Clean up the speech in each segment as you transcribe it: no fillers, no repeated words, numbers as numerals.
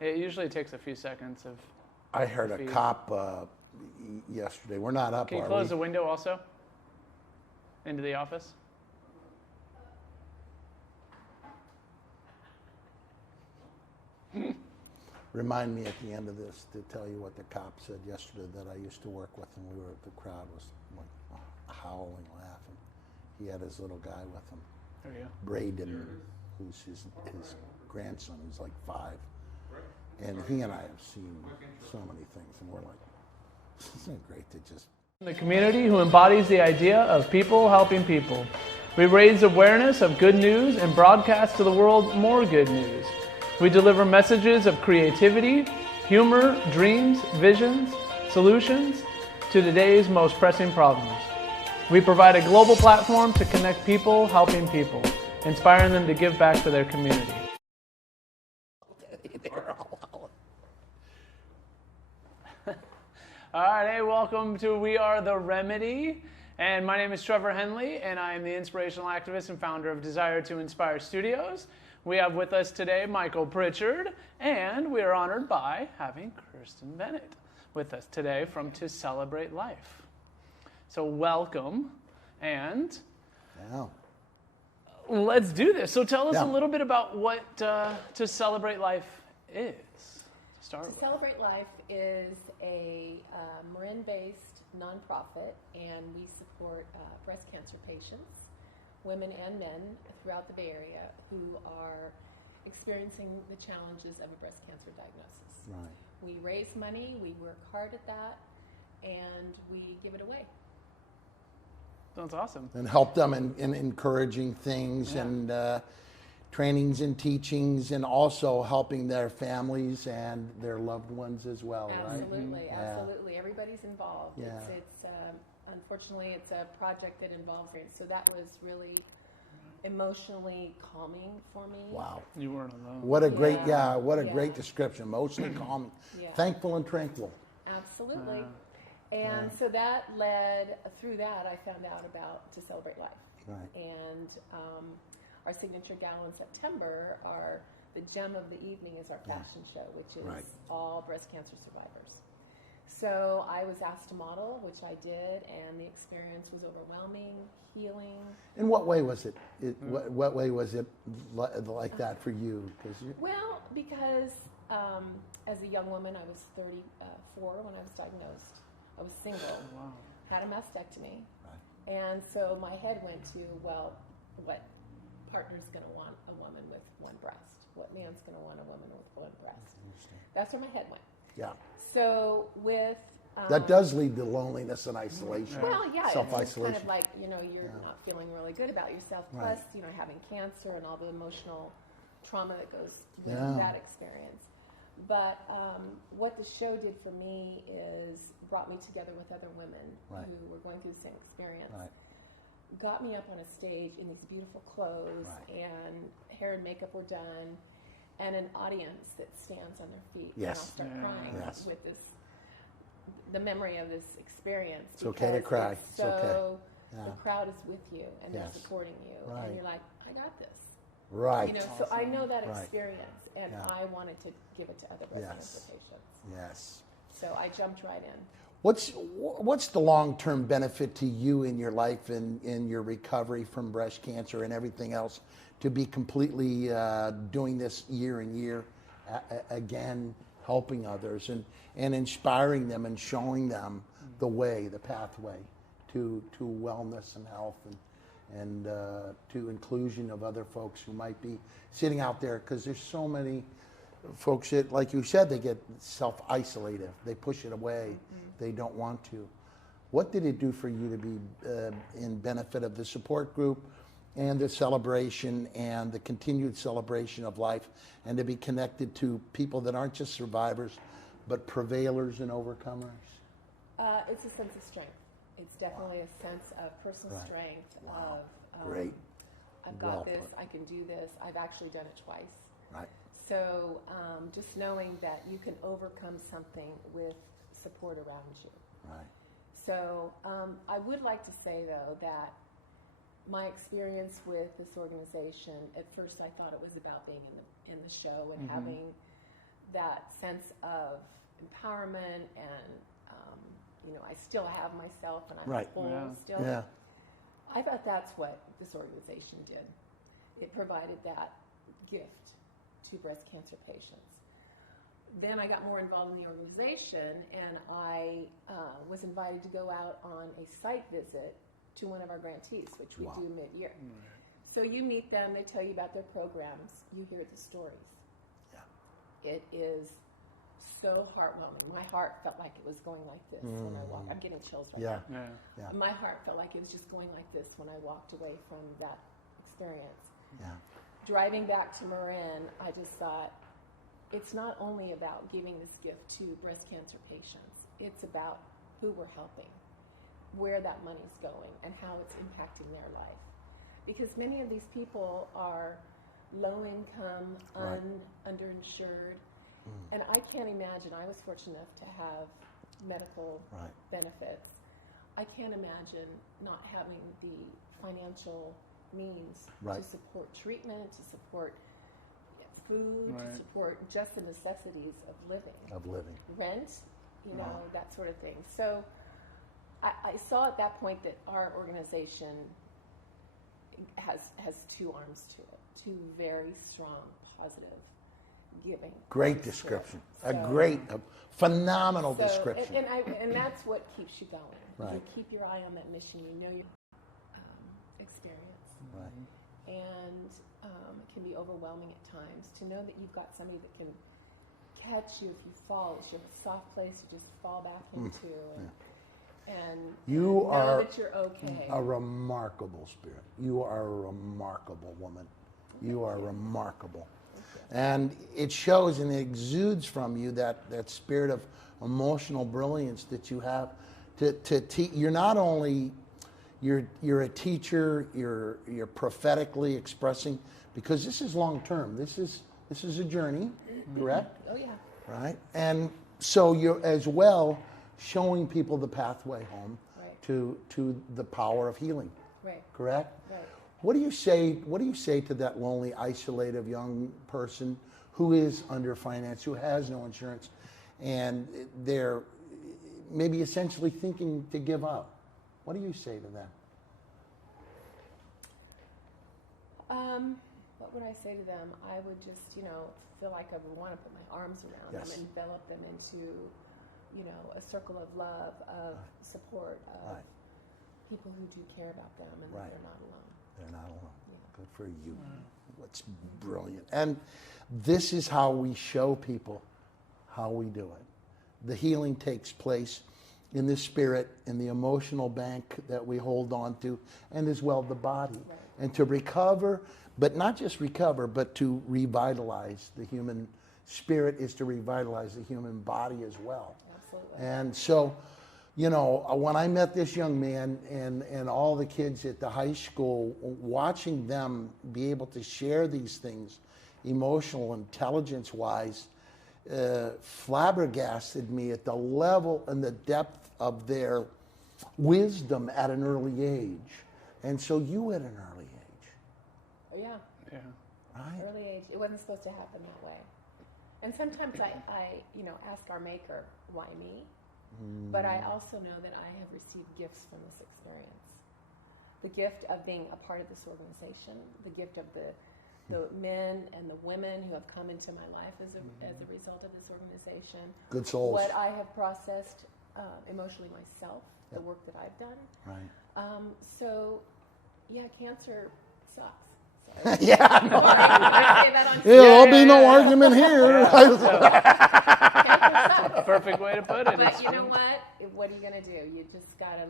It usually takes a few seconds of... I heard a cop yesterday. We're not up, Can you close the window also? Into the office? Remind me at the end of this to tell you what the cop said yesterday that I used to work with, and the crowd was like howling, laughing. He had his little guy with him, There you go. Braden, who's his grandson, who's like 5. And he and I have seen so many things, and we're like, isn't it great to just... The community who embodies the idea of people helping people. We raise awareness of good news and broadcast to the world more good news. We deliver messages of creativity, humor, dreams, visions, solutions to today's most pressing problems. We provide a global platform to connect people helping people, inspiring them to give back to their community. All right, hey, welcome to We Are the Remedy. And my name is Trevor Henley, and I am the inspirational activist and founder of Desire to Inspire Studios. We have with us today Michael Pritchard, and we are honored by having Kristen Bennet with us today from To Celebrate Life. So welcome, and let's do this. So tell us a little bit about what To Celebrate Life is. To Celebrate Life is a Marin-based nonprofit, and we support breast cancer patients, women and men throughout the Bay Area who are experiencing the challenges of a breast cancer diagnosis. Right. We raise money, we work hard at that, and we give it away. Sounds awesome. And help them in encouraging things and trainings and teachings, and also helping their families and their loved ones as well, Absolutely, right? absolutely. Everybody's involved. Yeah. It's unfortunately, it's a project that involves, so that was really emotionally calming for me. Wow. You weren't alone. What a great, what a great description. Emotionally calming, thankful and tranquil. Absolutely. And so that led, through that, I found out about To Celebrate Life. Right. And our signature gala in September, the gem of the evening is our fashion show, which is all breast cancer survivors. So I was asked to model, which I did, and the experience was overwhelming, healing. In what way was it? What way was it like that for you? Because as a young woman, I was 34 when I was diagnosed. I was single, had a mastectomy, and so my head went to, well, what partner's going to want a woman with one breast? What man's going to want a woman with one breast? That's where my head went. Yeah. So with... that does lead to loneliness and isolation. Well, yeah, self-isolation. It's kind of like, you're not feeling really good about yourself, plus, having cancer and all the emotional trauma that goes with that experience. But what the show did for me is brought me together with other women who were going through the same experience. Got me up on a stage in these beautiful clothes, and hair and makeup were done, and an audience that stands on their feet. Yes. And I'll start crying with the memory of this experience. It's okay to cry. It's okay. The crowd is with you, and they're supporting you, and you're like, I got this. Right. So I know that experience, and I wanted to give it to other breast cancer patients. Yes. So I jumped right in. What's the long-term benefit to you in your life and in your recovery from breast cancer and everything else to be completely doing this year and year again, helping others and inspiring them and showing them the way, the pathway to wellness and health and to inclusion of other folks who might be sitting out there, because there's so many folks that, like you said, they get self-isolated. They push it away. They don't want to. What did it do for you to be in benefit of the support group and the celebration and the continued celebration of life, and to be connected to people that aren't just survivors, but prevailers and overcomers? It's a sense of strength. It's definitely a sense of personal strength. Great. I've got this. I can do this. I've actually done it twice. Right. So just knowing that you can overcome something with support around you. Right. So I would like to say, though, that my experience with this organization, at first I thought it was about being in the show and having that sense of empowerment and, I still have myself and I'm whole still. Yeah. I thought that's what this organization did. It provided that gift to breast cancer patients. Then I got more involved in the organization, and I was invited to go out on a site visit to one of our grantees, which we do mid-year. So you meet them, they tell you about their programs, you hear the stories. Yeah. It is so heartwarming. My heart felt like it was going like this when I walked. I'm getting chills right now. Yeah. My heart felt like it was just going like this when I walked away from that experience. Yeah. Driving back to Marin, I just thought, it's not only about giving this gift to breast cancer patients. It's about who we're helping, where that money's going, and how it's impacting their life. Because many of these people are low income, underinsured, and I can't imagine. I was fortunate enough to have medical benefits. I can't imagine not having the financial means to support treatment, to support food, to support just the necessities of living. Rent, that sort of thing. So I saw at that point that our organization has two arms to it, two very strong, positive, giving. Great description. A phenomenal description. And that's what keeps you going. Right. You keep your eye on that mission. You know your experience. Right. And it can be overwhelming at times to know that you've got somebody that can catch you if you fall. It's your soft place to just fall back into. And you know that you're okay. A remarkable spirit. You are a remarkable woman. You are remarkable. And it shows and it exudes from you that spirit of emotional brilliance that you have to teach. You're not only you're a teacher, you're prophetically expressing, because this is long term. This is a journey, correct? Oh yeah. Right? And so you're as well showing people the pathway home to the power of healing. Right. Correct? Right. What do you say to that lonely, isolated young person who is underfinanced, who has no insurance, and they're maybe essentially thinking to give up? What do you say to them? What would I say to them? I would just, feel like I would want to put my arms around them, envelop them into, a circle of love, of support, of people who do care about them, and that they're not alone. They're not alone. Yeah. Good for you. What's brilliant. And this is how we show people how we do it. The healing takes place in the spirit, in the emotional bank that we hold on to, and as well the body. Right. And to recover, but not just recover, but to revitalize the human spirit is to revitalize the human body as well. Absolutely. And so, when I met this young man and all the kids at the high school, watching them be able to share these things, emotional intelligence-wise, flabbergasted me at the level and the depth of their wisdom at an early age. And so you at an early age. Oh, yeah. Yeah. Right? Early age. It wasn't supposed to happen that way. And sometimes I ask our Maker, why me? But I also know that I have received gifts from this experience. The gift of being a part of this organization, the gift of the men and the women who have come into my life as a result of this organization. Good souls. What I have processed emotionally myself, the work that I've done. Right. Cancer sucks. There'll be no argument here. Perfect way to put it. But you know what? What are you going to do? You just got to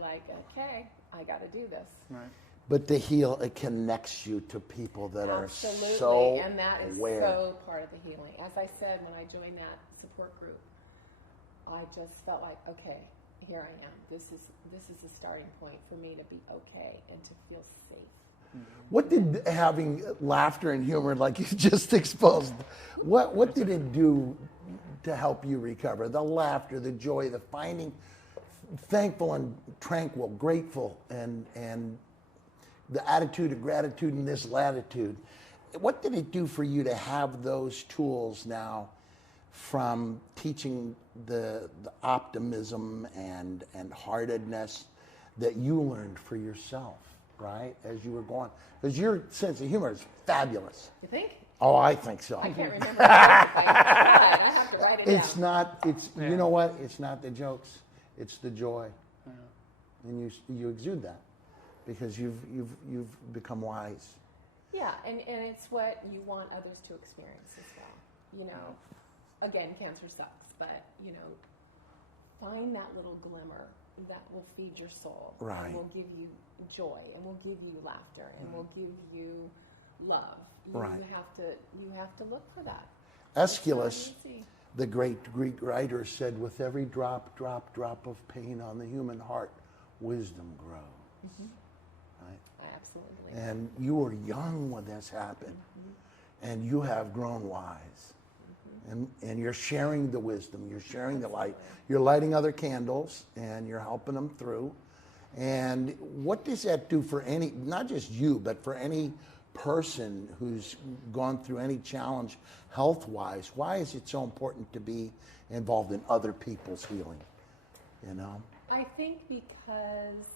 okay, I got to do this. Right. But to heal, it connects you to people that Absolutely. Are so and that is aware. So part of the healing. As I said, when I joined that support group, I just felt like, okay, here I am. This is a starting point for me to be okay and to feel safe. What did having laughter and humor, like you just exposed, what did it do to help you recover? The laughter, the joy, the finding thankful and tranquil, grateful, and the attitude of gratitude in this latitude. What did it do for you to have those tools now from teaching the optimism and heartedness that you learned for yourself, right, as you were going? Because your sense of humor is fabulous. You think? Oh, I think so. I can't remember. I have to write it down. It's not. It's you know what? It's not the jokes. It's the joy, and you exude that because you've become wise. Yeah, and it's what you want others to experience as well. You know, again, cancer sucks, but you know, find that little glimmer that will feed your soul, right? And will give you joy, and will give you laughter, and will give you love. You have to look for that. Aeschylus, the great Greek writer, said, "With every drop of pain on the human heart, wisdom grows." Mm-hmm. Right? Absolutely. And you were young when this happened, and you have grown wise. And you're sharing the wisdom, you're sharing the light, you're lighting other candles, and you're helping them through. And what does that do for any, not just you, but for any person who's gone through any challenge health-wise? Why is it so important to be involved in other people's healing? You know? I think because,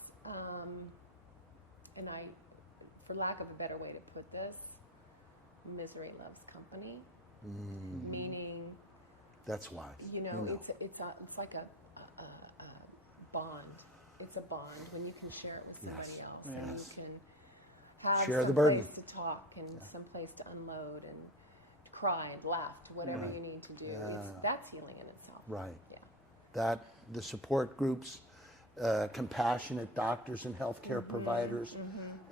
and for lack of a better way to put this, misery loves company. Meaning, that's wise. You know. It's like a bond. It's a bond when you can share it with somebody else. Yes. And you can have share some the burden. place to talk and some place to unload and cry, laugh, whatever you need to do. That's healing in itself. Right. Yeah. That the support groups, compassionate doctors and healthcare providers.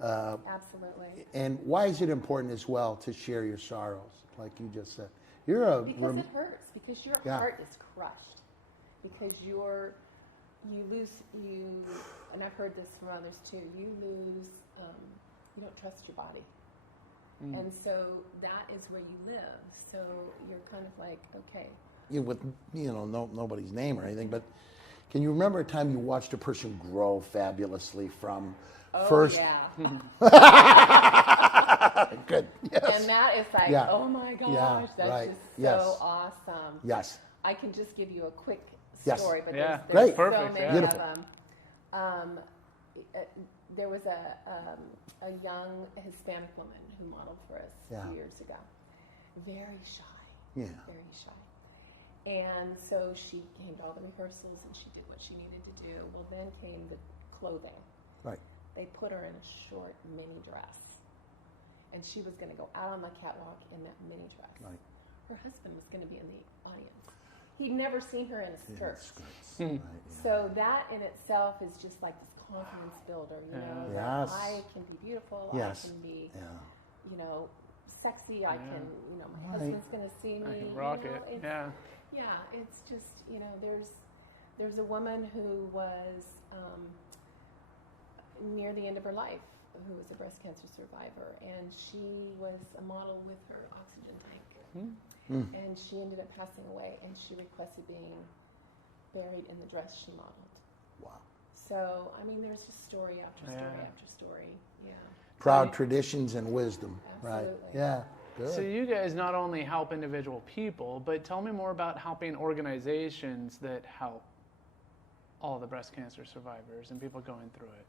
Absolutely. And why is it important as well to share your sorrows, like you just said? Because it hurts. Because your heart is crushed. Because you lose, and I've heard this from others too. You lose. You don't trust your body, and so that is where you live. So you're kind of like, okay. With nobody's name or anything, but can you remember a time you watched a person grow fabulously from first? Yeah. Good. Yes. And that is like, oh my gosh, that's just so awesome. Yes. I can just give you a quick story, but Yeah. there's Great. so Perfect. many Beautiful. of them. There was a young Hispanic woman who modeled for us a few years ago. Very shy. Yeah. Very shy. And so she came to all the rehearsals and she did what she needed to do. Well, then came the clothing. Right. They put her in a short mini dress. And she was going to go out on the catwalk in that mini dress. Right. Her husband was going to be in the audience. He'd never seen her in a skirt. Right, So that in itself is just like this confidence builder, you know. Yes. I can be beautiful. Yes. I can be, sexy. I can, my Right. husband's going to see me. I can rock it. It's, yeah, it's just, there's a woman who was near the end of her life, who was a breast cancer survivor, and she was a model with her oxygen tank. And she ended up passing away, and she requested being buried in the dress she modeled. Wow. So, I mean, there's just story after story after story. Yeah. Proud traditions and wisdom. Absolutely. Right. Yeah. Good. So you guys not only help individual people, but tell me more about helping organizations that help all the breast cancer survivors and people going through it.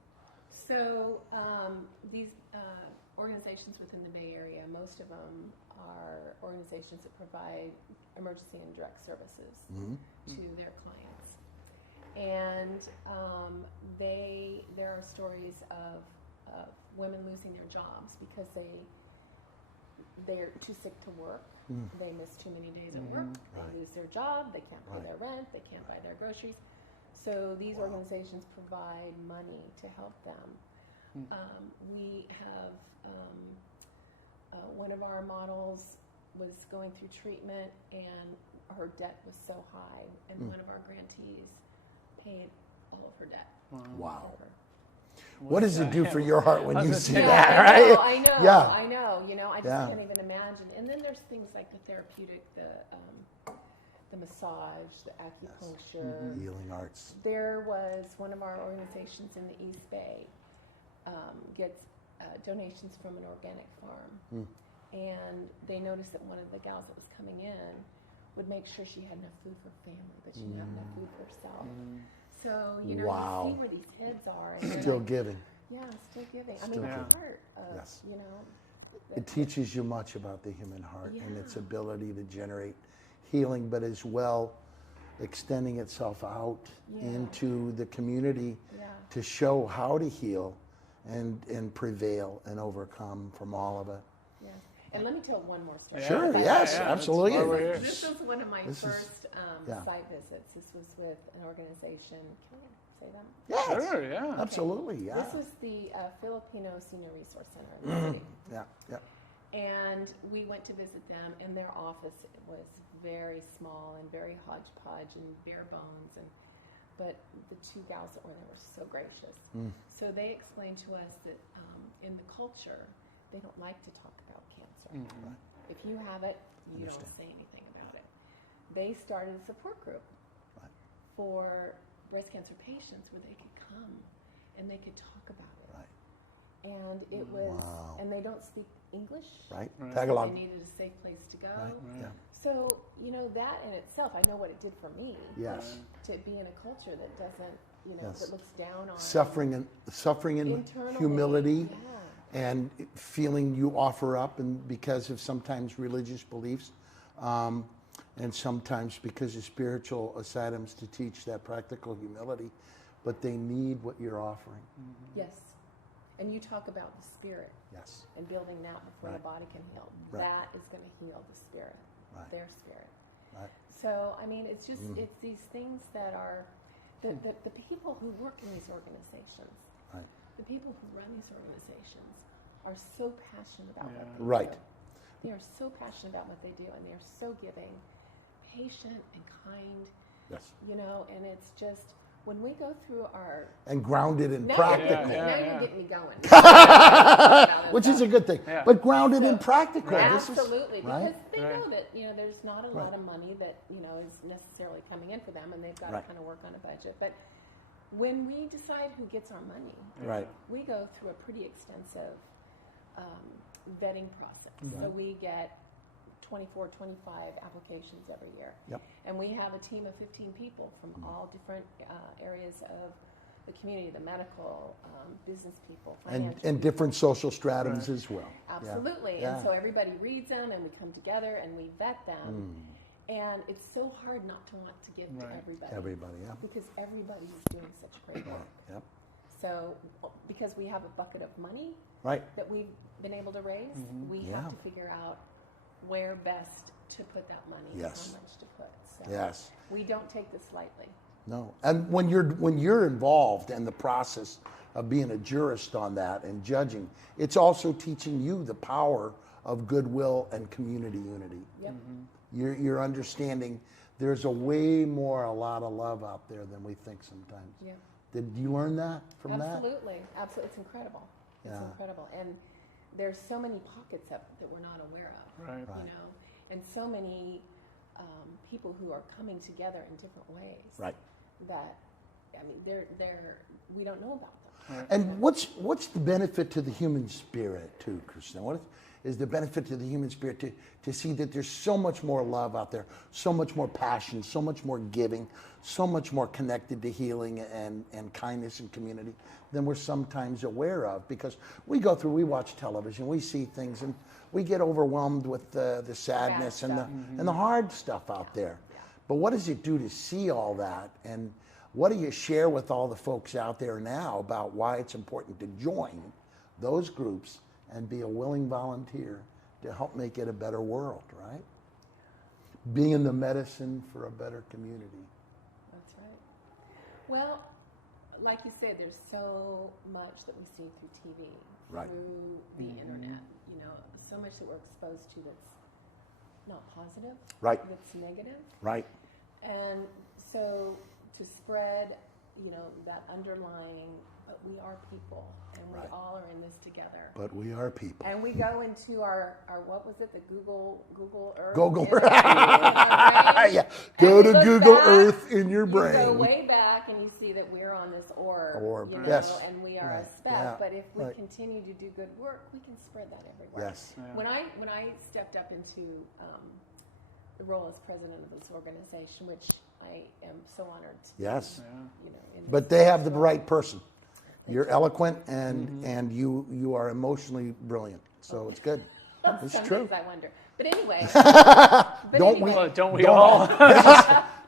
So these organizations within the Bay Area, most of them are organizations that provide emergency and direct services to their clients. And there are stories of women losing their jobs because they're too sick to work. They miss too many days at work. They lose their job. They can't pay their rent. They can't buy their groceries. So these organizations provide money to help them. We have one of our models was going through treatment and her debt was so high, and one of our grantees paid all of her debt. Wow. For her. What does it do for your heart when you see Yeah, that, right? I know. Yeah. I know. I just can't even imagine. And then there's things like the therapeutic, the massage, the acupuncture. Healing arts. There was one of our organizations in the East Bay gets donations from an organic farm. And they noticed that one of the gals that was coming in would make sure she had enough food for family, but she didn't have enough food for herself. So, you Wow. you see where these heads are. And Still giving. Yeah, still giving. Still the giving. heart of, Yes. that- It teaches you much about the human heart and Yeah. its ability to generate healing, but as well extending itself out into the community to show how to heal and prevail and overcome from all of it. Yes. And let me tell one more story. Sure, If I yes, may. absolutely. That's why we're here. This was one of my This is- first site visits. This was with an organization. Can I say them? Yes, Sure, yeah. absolutely, yeah. This was the Filipino Senior Resource Center in the city. Yeah. And we went to visit them, and their office was very small and very hodgepodge and bare bones. But the two gals that were there were so gracious. So they explained to us that in the culture, they don't like to talk about cancer. If you have it, you don't say anything about it. They started a support group for breast cancer patients where they could come and they could talk about it. And it was, and they don't speak English. Right. So Tagalog. they needed a safe place to go. Right. Yeah. So, that in itself, I know what it did for me. Yes. To be in a culture that doesn't, Yes. that looks down on Suffering and internally. humility. Yeah. And feeling you offer up, and because of sometimes religious beliefs, and sometimes because of spiritual ascetics to teach that practical humility, but they need what you're offering. Yes. And you talk about the spirit Yes. and building that before the body can heal. Right. That is going to heal the spirit, their spirit. Right. So, it's just, it's these things that are, the people who work in these organizations, Right. the people who run these organizations are so passionate about what they Right. do. They are so passionate about what they do, and they are so giving, patient and kind, Yes. and it's just, when we go through our... And grounded and Now practical. Now you're getting me going. Which is a good thing. Yeah. But grounded and practical. This is- Absolutely, right? because they know that there's not a Right. lot of money that is necessarily coming in for them, and they've got Right. to kind of work on a budget. But when we decide who gets our money, Right. we go through a pretty extensive vetting process. So we get 24, 25 applications every year, Yep. and we have a team of 15 people from all different areas of the community, the medical, business people, financial And different social stratums as well. Absolutely. Yeah. And so everybody reads them, and we come together and we vet them. And it's so hard not to want to give to everybody. Everybody, yeah. Because everybody is doing such great work. Yep. So because we have a bucket of money Right. that we've been able to raise, we have to figure out where best to put that money and Yes. how much to put. So Yes. we don't take this lightly. No. And when you're involved in the process of being a jurist on that and judging, it's also teaching you the power of goodwill and community unity. Yep. You're understanding there's a lot of love out there than we think sometimes. Yeah. Did you learn that from that? Absolutely. Absolutely. It's incredible. It's Yeah. incredible. And there's so many pockets that we're not aware of. Right. You know, and so many people who are coming together in different ways. Right. That, we don't know about them. And what's the benefit to the human spirit too, Kristen? What is the benefit to the human spirit to see that there's so much more love out there, so much more passion, so much more giving, so much more connected to healing and kindness and community than we're sometimes aware of? Because we watch television, we see things, and we get overwhelmed with the sadness and the hard stuff out there. But what does it do to see all that? And what do you share with all the folks out there now about why it's important to join those groups and be a willing volunteer to help make it a better world, right? Being the medicine for a better community. That's right. Well, like you said, there's so much that we see through TV, Right. through the internet, so much that we're exposed to that's not positive, Right. that's negative. Right. And so to spread, that underlying, but we are people, and we all are in this together. But we are people. And we go into our what was it, the Google Earth? Google in Earth. our brain, Yeah. Go and to look Google back, Earth in your You brain. go way back and you see that we're on this orb, Yes. and we are Right. a speck. Yeah. But if we Right. continue to do good work, we can spread that everywhere. Yes. When I stepped up into role as president of this organization, which I am so honored to Yes. be, in this But they have the role. right person. You're eloquent and you are emotionally brilliant. So it's good. It's Some true. days I wonder. But anyway. Don't we? Well, don't we all?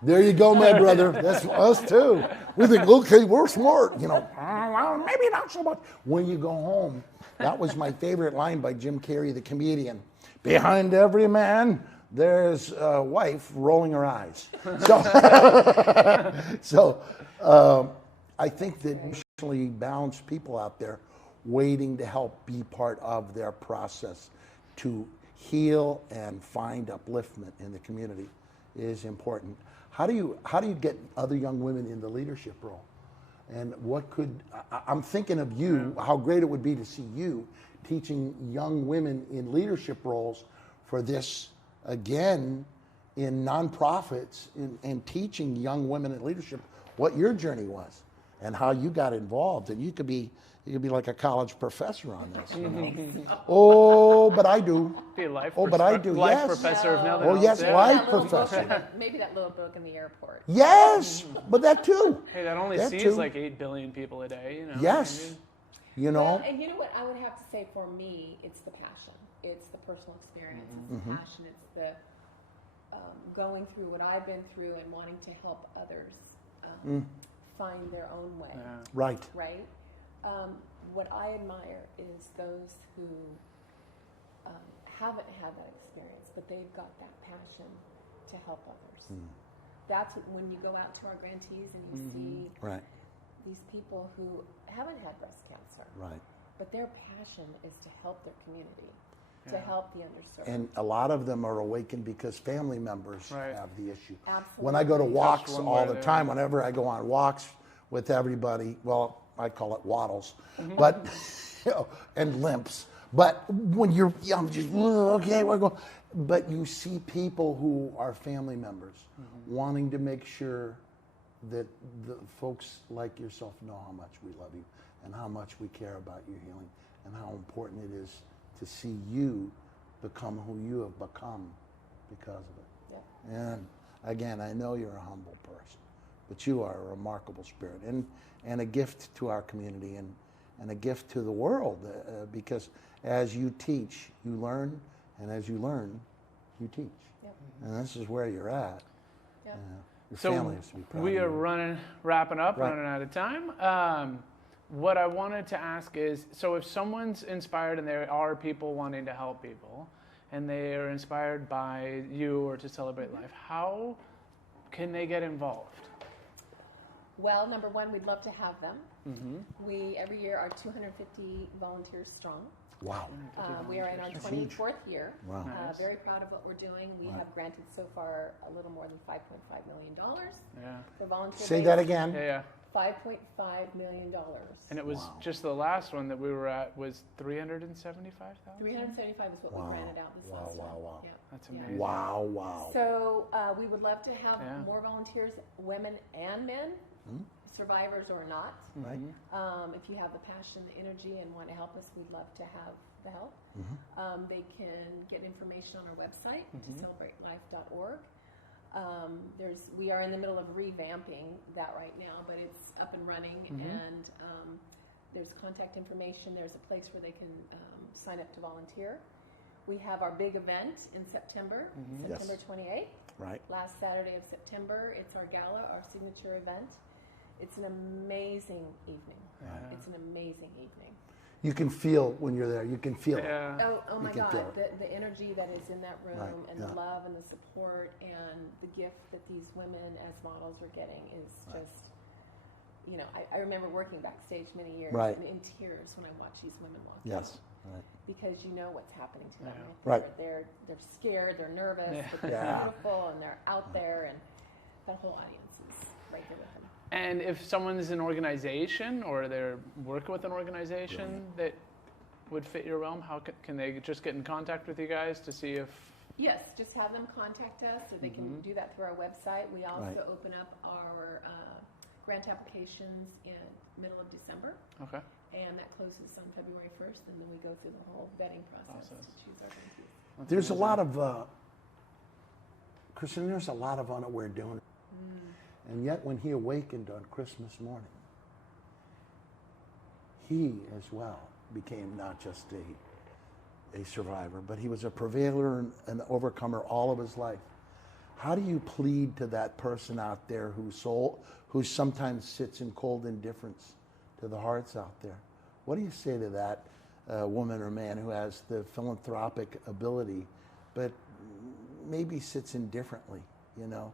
There you go, my brother. That's us too. We think, okay, we're smart. Well, maybe not so much. When you go home, that was my favorite line by Jim Carrey, the comedian. Behind every man, there's a wife rolling her eyes. So I think that emotionally balanced people out there waiting to help be part of their process to heal and find upliftment in the community is important. How do you get other young women in the leadership role? And I'm thinking of you, how great it would be to see you teaching young women in leadership roles for this, again, in nonprofits, and teaching young women in leadership what your journey was and how you got involved. And you could be like a college professor on this. Oh, but I do. Be a life but I do. life Yes. professor if nothing Oh, else. yes, Yeah. life That little book professor. maybe that little book in the airport. Yes, but that too. Hey, that only That sees too. like 8 billion people a day. Yes. Well, and you know what I would have to say for me, it's the passion. It's the personal experience. It's the passion. It's the going through what I've been through and wanting to help others find their own way. Yeah. Right. Right? What I admire is those who haven't had that experience, but they've got that passion to help others. That's when you go out to our grantees and you see Right. these people who haven't had breast cancer, Right. but their passion is to help their community, to help the underserved. And a lot of them are awakened because family members Right. have the issue. Absolutely. When I go to walks one all way the or time, whenever I go on walks with everybody, well, I call it waddles, but and limps. But when you're young, just okay, we're going. But you see people who are family members wanting to make sure that the folks like yourself know how much we love you and how much we care about your healing and how important it is to see you become who you have become because of it. Yeah. And again, I know you're a humble person, but you are a remarkable spirit and a gift to our community and a gift to the world because as you teach, you learn, and as you learn, you teach. Yep. And this is where you're at. Yep. Your So family has to be proud we of are you. wrapping up, Right. running out of time. What I wanted to ask is, so if someone's inspired and there are people wanting to help people, and they are inspired by you or to celebrate life, how can they get involved? Well, number one, we'd love to have them. We every year are 250 volunteers strong. Wow. We are in our 24th year. Wow. Nice. Very proud of what we're doing. We have granted so far a little more than $5.5 million Yeah. for volunteer. Say that again. Yeah. $5.5 million. And it was Wow. just the last one that we were at was 375,000. 375 is what Wow. we granted out this Wow, last wow, time. wow. Yeah. That's Yeah. amazing. Wow, wow. So we would love to have Yeah. more volunteers, women and men, survivors or not. Right? If you have the passion, the energy, and want to help us, we'd love to have the help. They can get information on our website, to celebratelife.org. We are in the middle of revamping that right now, but it's up and running, and there's contact information. There's a place where they can sign up to volunteer. We have our big event in September, September Yes. 28th. Right. Last Saturday of September. It's our gala, our signature event. It's an amazing evening. Yeah. It's an amazing evening. You can feel when you're there. You can feel it. Yeah. Oh my can God, feel the energy that is in that room, Right, and yeah. the love and the support and the gift that these women as models are getting is just, I remember working backstage many years Right. and in tears when I watch these women walk Yes. out, Right. because you know what's happening to them. Yeah. Right. They're scared, they're nervous, Yeah. but they're Yeah. beautiful, and they're out there, and that whole audience is right there with them. And if someone's an organization or they're working with an organization that would fit your realm, how can they just get in contact with you guys to see if... Yes, just have them contact us, or they can do that through our website. We also Right. open up our grant applications in middle of December, Okay. and that closes on February 1st, and then we go through the whole vetting process Process. to choose our grantees. There's a lot of Kristen, there's a lot of unaware donors. And yet when he awakened on Christmas morning, he as well became not just a survivor, but he was a prevailer and an overcomer all of his life. How do you plead to that person out there who sometimes sits in cold indifference to the hearts out there? What do you say to that woman or man who has the philanthropic ability, but maybe sits indifferently, you know?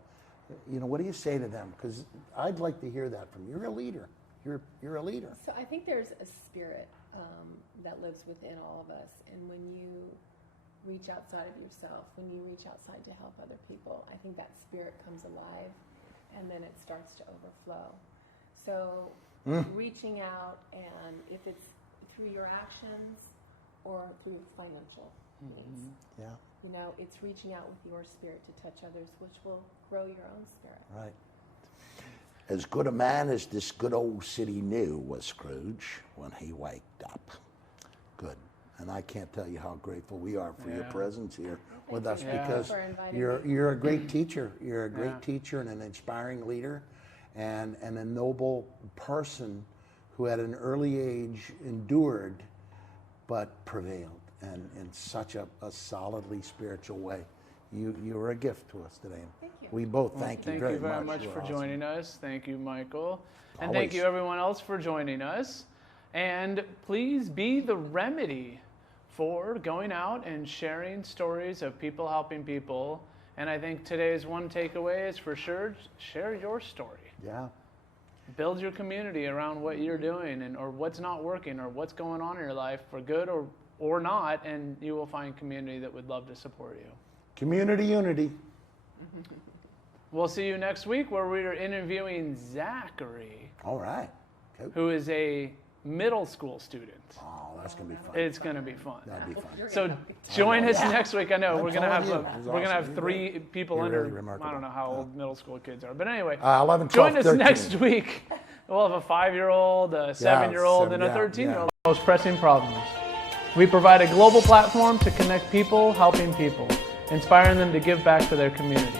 What do you say to them? Because I'd like to hear that from you. You're a leader. You're a leader. So I think there's a spirit that lives within all of us, and when you reach outside of yourself, when you reach outside to help other people, I think that spirit comes alive, and then it starts to overflow. So reaching out, and if it's through your actions or through financial means, it's reaching out with your spirit to touch others, which will grow your own spirit. Right. As good a man as this good old city knew was Scrooge when he waked up. Good. And I can't tell you how grateful we are for your presence here with us, because you're a great teacher. You're a great teacher and an inspiring leader, and a noble person who at an early age endured but prevailed, and in such a solidly spiritual way. You are a gift to us today. Thank you. We both thank you very much. Thank you very much for joining us. Thank you, Michael. And Always. thank you, everyone else, for joining us. And please be the remedy for going out and sharing stories of people helping people. And I think today's one takeaway is for sure, share your story. Yeah. Build your community around what you're doing or what's not working or what's going on in your life for good or not, and you will find community that would love to support you. Community unity. We'll see you next week where we are interviewing Zachary. All right. Cool. Who is a middle school student. Oh, that's going to be fun. It's going to be fun. That'd be fun. So join us next week. I know we're going to have You're 3 great. people You're under, really remarkable. I don't know how old middle school kids are. But anyway, 11, 12, join us 13. next week. We'll have a 5-year-old, a 7-year-old, and a 13-year-old. Most pressing problems. We provide a global platform to connect people helping people, inspiring them to give back to their community.